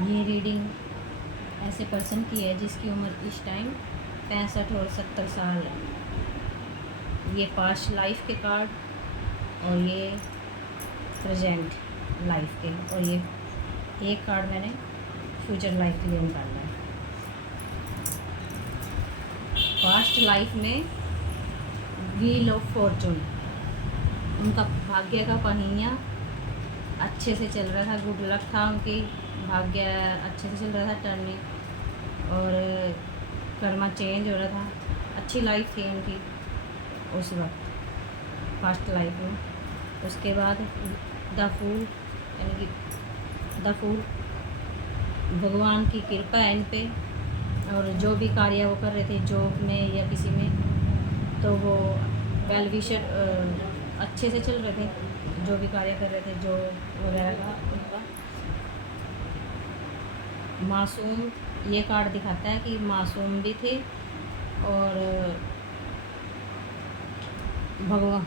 ये रीडिंग ऐसे पर्सन की है जिसकी उम्र इस टाइम 65 और 70 साल है। ये पास्ट लाइफ के कार्ड और ये प्रेजेंट लाइफ के, और ये एक कार्ड मैंने फ्यूचर लाइफ के लिए निकालना है। पास्ट लाइफ में व्हील ऑफ फॉर्चून, उनका भाग्य का पहिया अच्छे से चल रहा था, गुड लक था, उनकी भाग्य अच्छे से चल रहा था, टर्निंग और कर्मा चेंज हो रहा था, अच्छी लाइफ थी उनकी उस वक्त पास्ट लाइफ में। उसके बाद द फूल, यानी कि द फूल, भगवान की कृपा है इन पे, और जो भी कार्य वो कर रहे थे जॉब में या किसी में, तो वो वेल विशर अच्छे से चल रहे थे, जो भी कार्य कर रहे थे जॉब वगैरह का उनका। मासूम, ये कार्ड दिखाता है कि मासूम भी थे और भगवान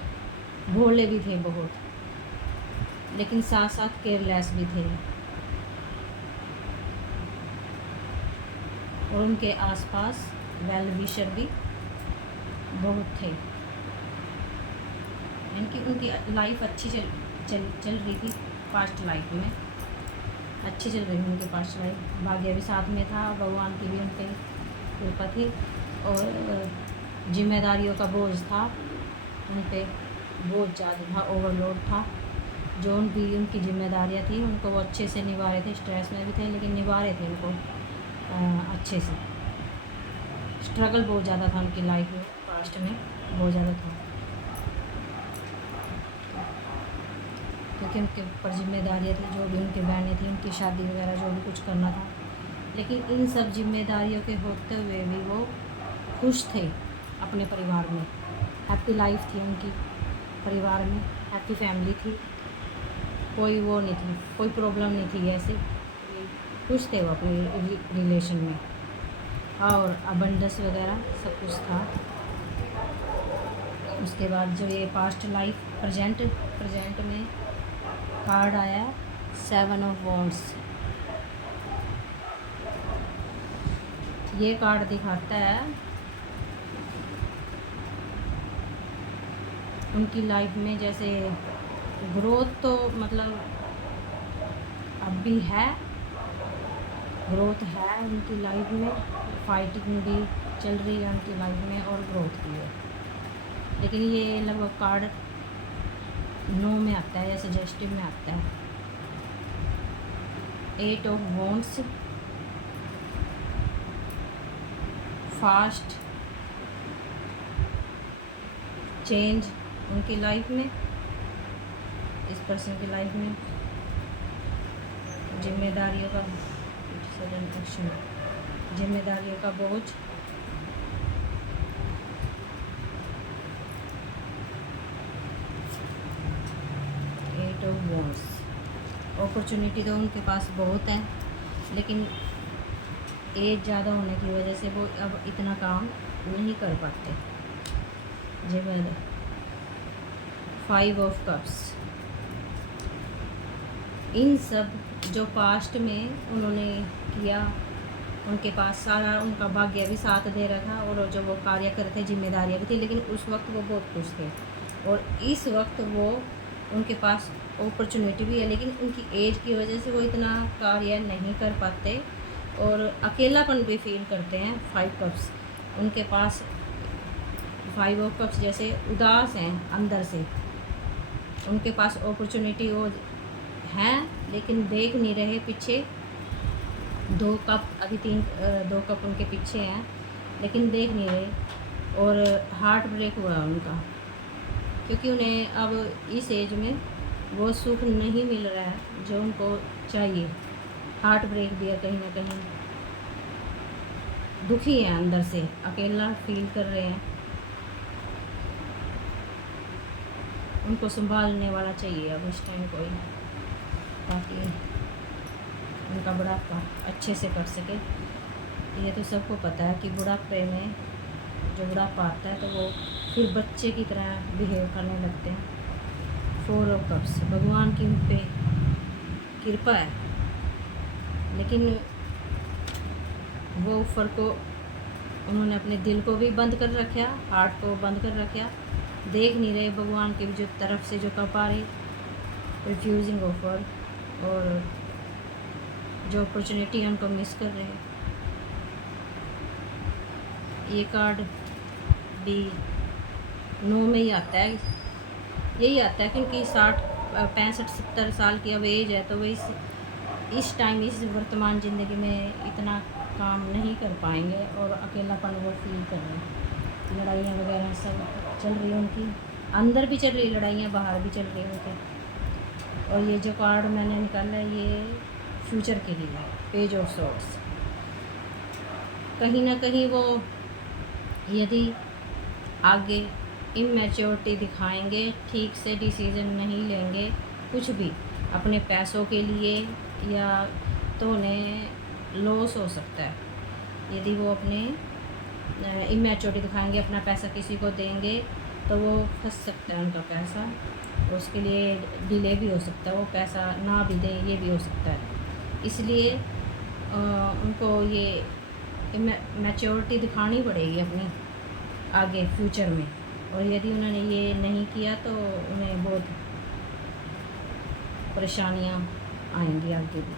भोले भी थे बहुत, लेकिन साथ साथ केयरलेस भी थे, और उनके आसपास वेल विशर भी बहुत थे। यानी कि उनकी लाइफ अच्छी चल रही थी पास्ट लाइफ में, अच्छी चल रही थी उनकी पास्ट लाइफ, भाग्य भी साथ में था, भगवान की भी उन पर कृपा थी, और जिम्मेदारियों का बोझ था उन पर बहुत ज़्यादा था, ओवरलोड था। जो उनकी जिम्मेदारियाँ थी उनको वो अच्छे से निभा रहे थे, स्ट्रेस में भी थे लेकिन निभा रहे थे उनको अच्छे से। स्ट्रगल बहुत ज़्यादा था उनकी लाइफ में, पास्ट में बहुत ज़्यादा था, क्योंकि उनके ऊपर जिम्मेदारियाँ थी, जो भी उनके बहनें थी, उनकी शादी वगैरह जो भी कुछ करना था। लेकिन इन सब जिम्मेदारियों के होते हुए भी वो खुश थे अपने परिवार में, हैप्पी लाइफ थी उनकी, परिवार में हैप्पी फैमिली थी, कोई वो नहीं थी, कोई प्रॉब्लम नहीं थी, ऐसे खुश थे वो अपने रिलेशन में, और अबंडेंस वगैरह सब कुछ था। उसके बाद जो ये पास्ट लाइफ प्रेजेंट में कार्ड आया 7 ऑफ वॉन्ड्स। ये कार्ड दिखाता है उनकी लाइफ में जैसे ग्रोथ, तो मतलब अब भी है, ग्रोथ है उनकी लाइफ में, फाइटिंग भी चल रही है उनकी लाइफ में और ग्रोथ भी है। लेकिन ये लगभग कार्ड नो में आता है या सजेस्टिव में आता है। 8 ऑफ वॉन्ड्स, फास्ट चेंज उनकी लाइफ में, इस पर्सन की लाइफ में, जिम्मेदारियों का सडन एक्शन, जिम्मेदारियों का बोझ, अपॉर्चुनिटी तो उनके पास बहुत है, लेकिन एज ज़्यादा होने की वजह से वो अब इतना काम नहीं कर पाते। जिम्मेदार 5 ऑफ कप्स, इन सब जो पास्ट में उन्होंने किया, उनके पास सारा उनका भाग्य भी साथ दे रहा था, और जो वो कार्य कर रहे थे जिम्मेदारियाँ भी थी, लेकिन उस वक्त वो बहुत खुश थे, और इस वक्त वो उनके पास अपॉर्चुनिटी भी है, लेकिन उनकी एज की वजह से वो इतना कार्य नहीं कर पाते और अकेलापन भी फील करते हैं। 5 कप्स उनके पास, 5 ऑफ कप्स जैसे उदास हैं अंदर से, उनके पास अपॉर्चुनिटी वो हैं लेकिन देख नहीं रहे पीछे। 2 कप अभी 2 कप उनके पीछे हैं लेकिन देख नहीं रहे, और हार्ट ब्रेक हुआ उनका, क्योंकि उन्हें अब इस एज में वो सुख नहीं मिल रहा है जो उनको चाहिए। हार्ट ब्रेक दिया, कहीं ना कहीं दुखी हैं अंदर से, अकेला फील कर रहे हैं, उनको संभालने वाला चाहिए अब इस टाइम कोई, ताकि उनका बुढ़ापा अच्छे से कर सके। ये तो सबको पता है कि बुढ़ापे में जो बुढ़ापा आता है तो वो फिर बच्चे की तरह बिहेव करने लगते हैं। 4 ऑफ कप्स, भगवान की उन पे कृपा है, लेकिन वो ऑफ़र को उन्होंने अपने दिल को भी बंद कर रखा, हार्ट को बंद कर रखा, देख नहीं रहे भगवान की जो तरफ से जो कब आ रही रिफ्यूजिंग ऑफ़र, और जो अपॉर्चुनिटी है उनको मिस कर रहे हैं। ये कार्ड भी 9 में ही आता है, यही आता है क्योंकि 65-70 साल की अब एज है, तो वो इस टाइम इस वर्तमान ज़िंदगी में इतना काम नहीं कर पाएंगे और अकेलापन वो फील कर रहे हैं। लड़ाइयाँ वगैरह सब चल रही हैं उनकी, अंदर भी चल रही लड़ाइयाँ, बाहर भी चल रही हैं उनके। और ये जो कार्ड मैंने निकाला है ये फ्यूचर के लिए है, पेज ऑफ सॉर्ड्स। कहीं ना कहीं वो यदि आगे इमैच्योरिटी दिखाएंगे, ठीक से डिसीज़न नहीं लेंगे कुछ भी अपने पैसों के लिए, या तो उन्हें लॉस हो सकता है। यदि वो अपने इमैच्योरिटी दिखाएंगे, अपना पैसा किसी को देंगे तो वो फंस सकता है उनका पैसा, उसके लिए डिले भी हो सकता है, वो पैसा ना भी दें ये भी हो सकता है। इसलिए उनको ये मैच्योरिटी दिखानी पड़ेगी अपनी आगे फ्यूचर में, और यदि उन्होंने ये नहीं किया तो उन्हें बहुत परेशानियां आएंगी आगे भी।